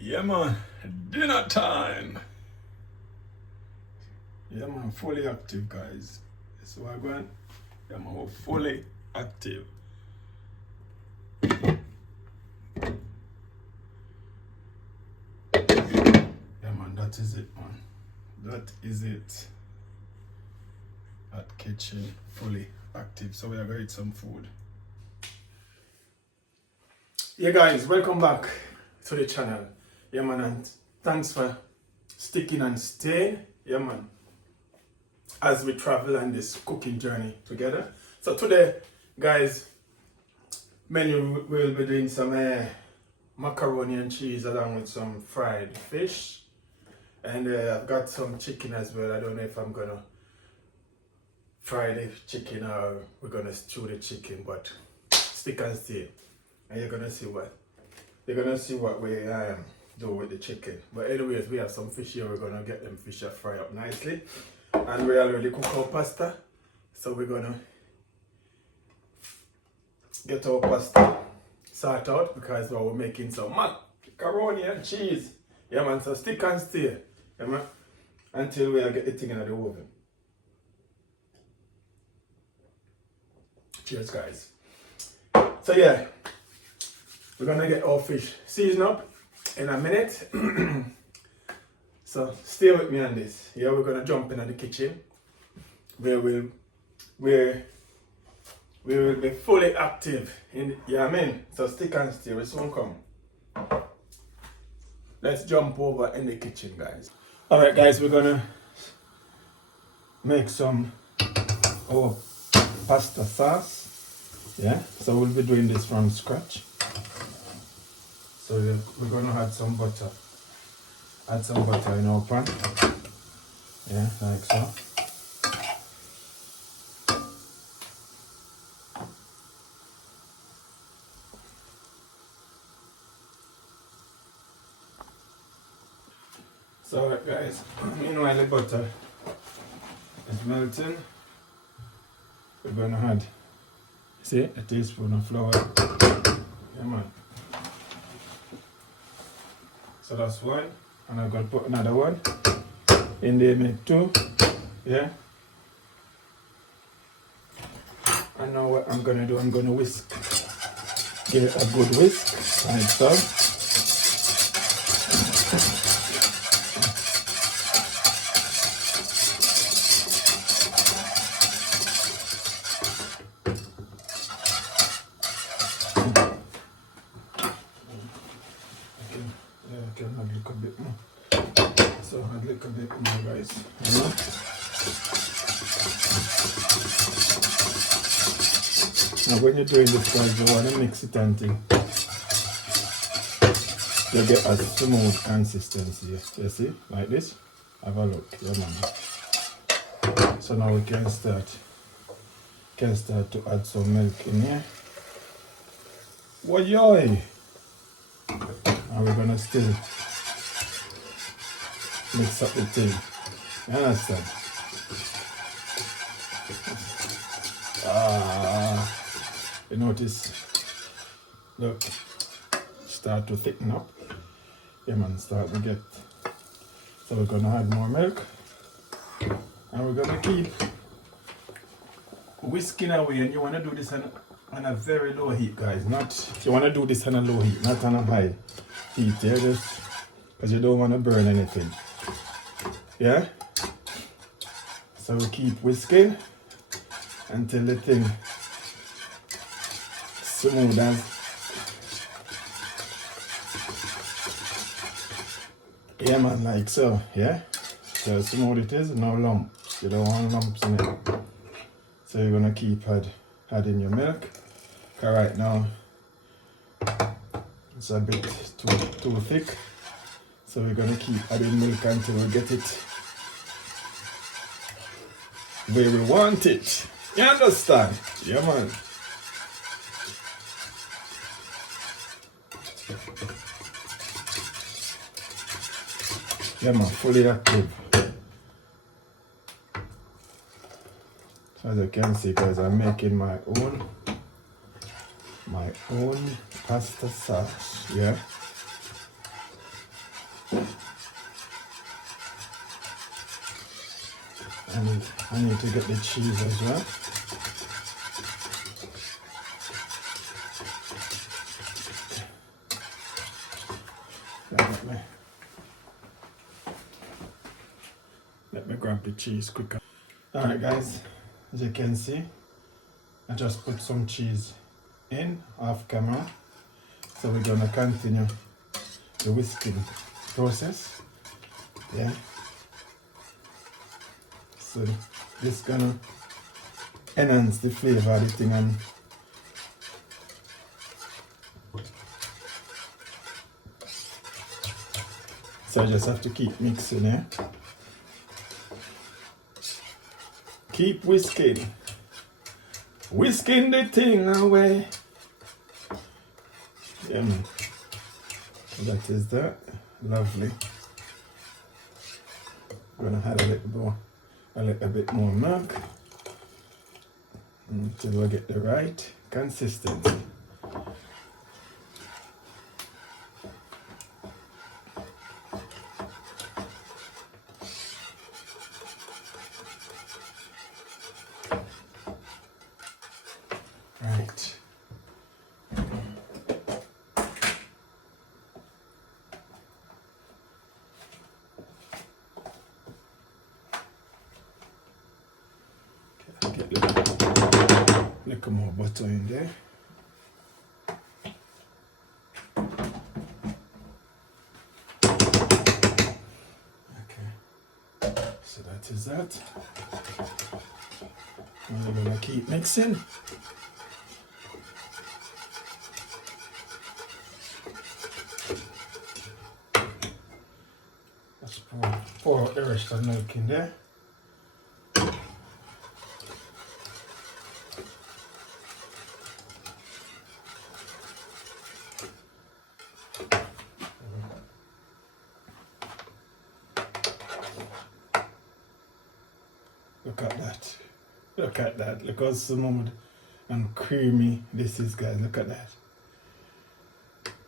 Yeah man, dinner time. Yeah man, fully active guys. So we're going. Yeah man, we're fully active. Yeah man, that is it man. That is it. At kitchen, fully active. So we are going to eat some food. Yeah guys, welcome back to the channel. Yeah man, and thanks for sticking and staying. Yeah man, as we travel on this cooking journey together. So today, guys, menu we'll be doing some macaroni and cheese along with some fried fish, and I've got some chicken as well. I don't know if I'm gonna fry the chicken or we're gonna stew the chicken, but stick and stay, and you're gonna see what we do with the chicken. But anyways, we have some fish here. We're gonna get them fish fry up nicely, and we already cook our pasta, so we're gonna get our pasta sort out because we're making some macaroni and cheese. Yeah man, so stick and stay. Yeah man, until we get the thing in the oven. Cheers guys. So yeah, we're gonna get our fish seasoned up in a minute. So stay with me on this. Yeah, we're gonna jump into the kitchen where we will be fully active in, yeah I mean, so stick and stay, we soon come. Let's jump over in the kitchen guys. Alright guys, we're gonna make some pasta sauce. Yeah, so we'll be doing this from scratch. So we're gonna add some butter. Add some butter in our pan. Yeah, like so. So alright guys, meanwhile the butter is melting, we're gonna add, see, a teaspoon of flour. Yeah man. So that's one, and I'm gonna put another one in there, make two. Yeah. And now what I'm gonna do, I'm gonna whisk. Give it a good whisk, like so. I can add a little bit more. So add a little bit more guys. Now when you're doing this guys, you want to mix it until you get a smooth consistency. You see, like this. Have a look, yeah man. So now we can start to add some milk in here. What yoy! And we're gonna still mix up the thing. You understand? You notice, look, start to thicken up. Yeah man, start to get. So we're gonna add more milk. And we're gonna keep whisking away, and you wanna do this on a very low heat guys. You wanna do this on a low heat, not on a high heat, yeah, just because you don't want to burn anything. Yeah? So we keep whisking until the thing smooth as. Yeah man, like so, yeah? So smooth it is, no lumps. You don't want lumps in it. So you're gonna keep adding your milk. Cause right now it's a bit too thick. So we're gonna keep adding milk until we get it where we want it. You understand? Yeah man. Yeah man, fully active. So as you can see guys, I'm making my own pasta sauce, yeah. I need to get the cheese as well. Let me grab the cheese quicker. Alright guys, as you can see, I just put some cheese in off camera. So we're gonna continue the whisking process. Yeah. So this gonna enhance the flavor of the thing, and so I just have to keep mixing, yeah. Keep whisking. Whisking the thing away. Yeah man. That is that. Lovely. I'm gonna add a little bit more milk until we get the right consistency. Right. Get a little more butter in there. Okay. So that is that. And we're gonna keep mixing. Let's pour out the rest of the milk in there. Look at that. Look at that. Look how smooth and creamy this is, guys. Look at that.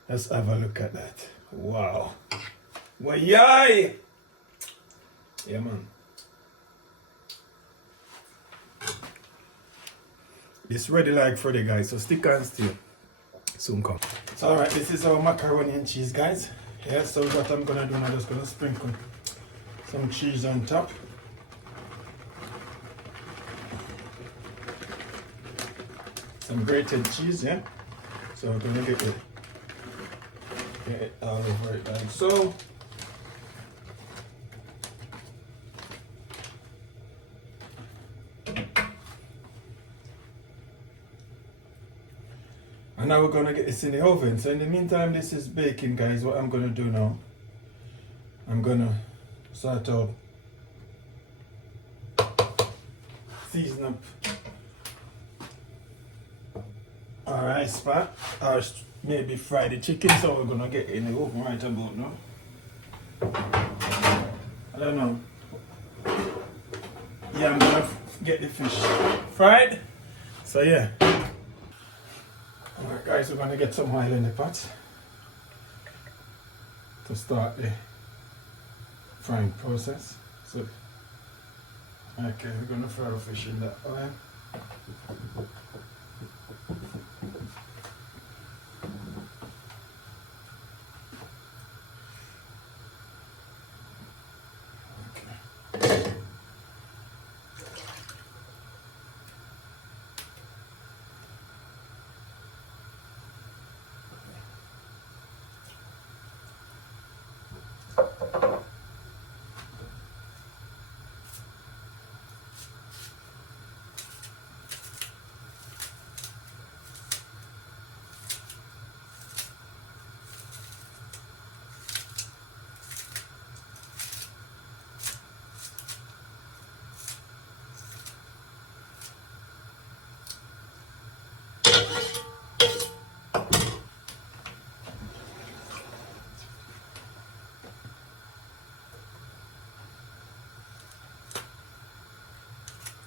Let's have a look at that. Wow. Well, yay! Yeah, man. It's ready like Freddy, guys. So stick and stay. Soon come. So, alright, this is our macaroni and cheese, guys. Yeah, so what I'm gonna do now, I'm just gonna sprinkle some cheese on top. Some grated cheese, yeah. So we're gonna get it all over it, like so. And now we're gonna get this in the oven. So in the meantime, this is baking, guys. What I'm gonna do now, I'm gonna sort of season up our rice pot, or maybe fry the chicken. So we're gonna get in the oven right about now. I don't know. Yeah, I'm gonna get the fish fried. So yeah. Alright guys, we're gonna get some oil in the pot to start the frying process. So okay, we're gonna fry the fish in that oil.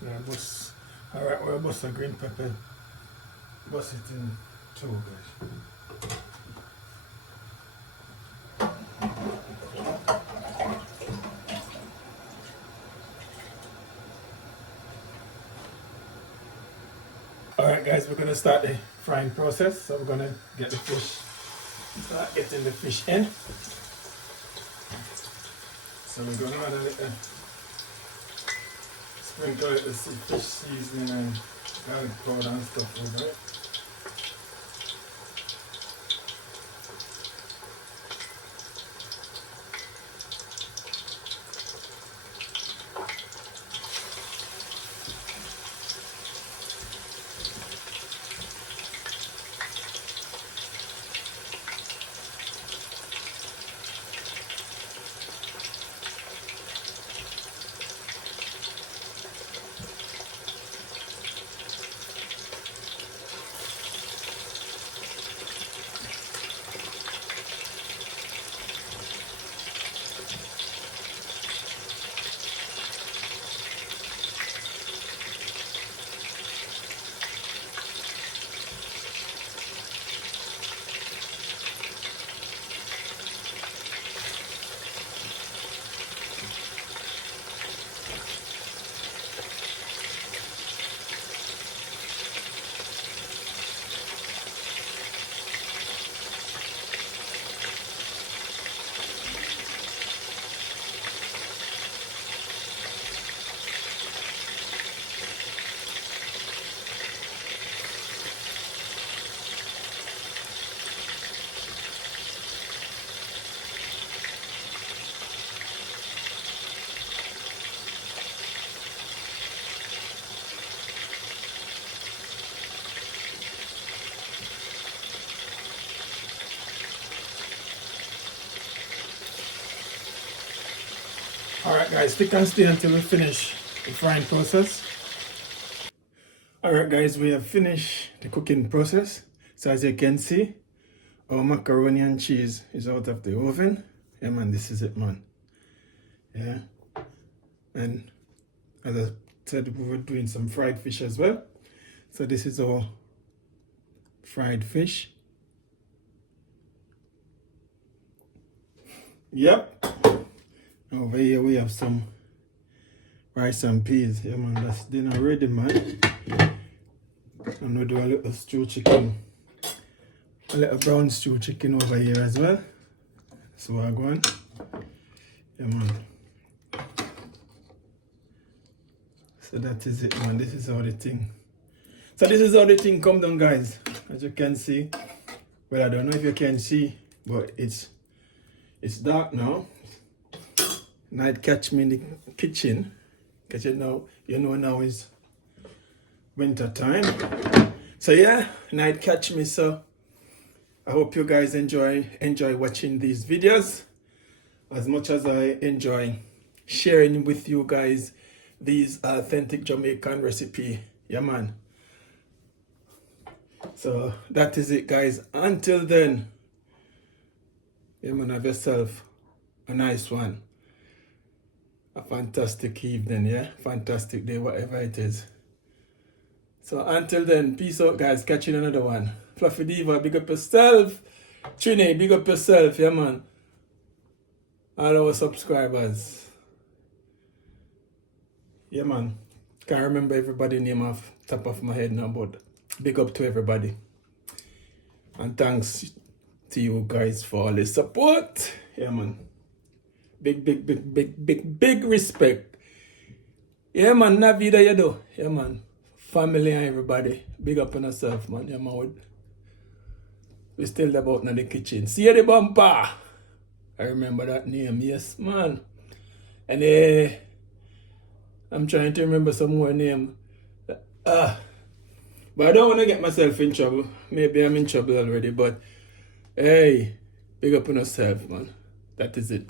Yeah, alright, we'll bust the green pepper. Bust it in two, guys. Alright guys, we're gonna start the frying process. So we're gonna get the fish, start getting the fish in. So we're gonna add a little sprinkle the fish seasoning and garlic powder and stuff over it. Alright guys, stick and stay until we finish the frying process. Alright guys, we have finished the cooking process. So as you can see, our macaroni and cheese is out of the oven. Yeah man, this is it man. Yeah. And as I said, we were doing some fried fish as well. So this is our fried fish. Yep. Over here we have some rice and peas. Yeah man, that's dinner ready man. I'm gonna do a little stew chicken. A little brown stew chicken over here as well. So I go on. Yeah man. So that is it man. This is how the thing. So this is how the thing come down guys. As you can see. Well I don't know if you can see, but it's dark now. Night catch me in the kitchen, because you know now is winter time. So yeah, night catch me. So I hope you guys enjoy watching these videos as much as I enjoy sharing with you guys these authentic Jamaican recipe. Yeah man. So that is it guys. Until then, yeah man, have yourself a nice one. A fantastic evening, yeah? Fantastic day, whatever it is. So until then, peace out guys. Catch you in another one. Fluffy Diva, big up yourself. Trini, big up yourself, yeah man. All our subscribers. Yeah man. Can't remember everybody's name off top of my head now, but big up to everybody. And thanks to you guys for all the support. Yeah man. Big respect. Yeah man, na vida you do. Yeah man. Family and everybody. Big up on yourself man. Yeah man. We still about in the kitchen. See the bumper. I remember that name. Yes man. And I'm trying to remember some more name. But I don't want to get myself in trouble. Maybe I'm in trouble already. But hey, big up on yourself man. That is it.